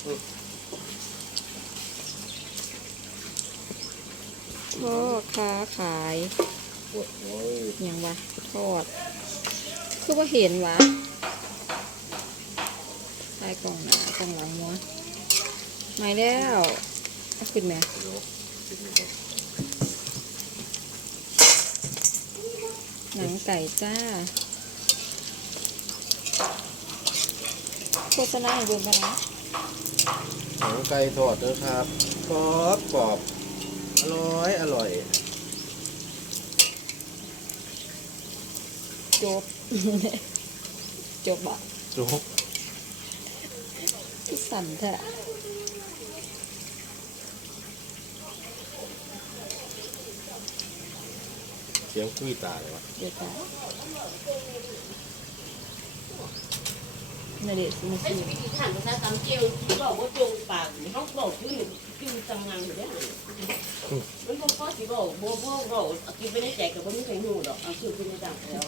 พ่อค้าขายอย่างวะทอด คือว่าเห็นวะใส่กล่องหนากล่องหลังมัวไม่แล้วขึ้นไหมหนังไก่จ้าโฆษณาให้เบิ่งกันนะ หนังไก่ทอดนะครับกรอบกรอบอร่อย อร่อย จบ จบอะจุกที่สั่นเถอะเสียงคุยตาเลยวะ เดี๋ยวจ้า นาเดชน์มาไอ้ซื้อชีวิตที่ทานภาษาตำเจียวที่บอกว่าจงปากเขาบอกชื่อชื่อตำนานอยู่ได้มันก็พอสิบอกบ่บ่บอกกินไปในแจกับว่าไม่ใครรู้หรอกเอาชื่อไปในจังแล้ว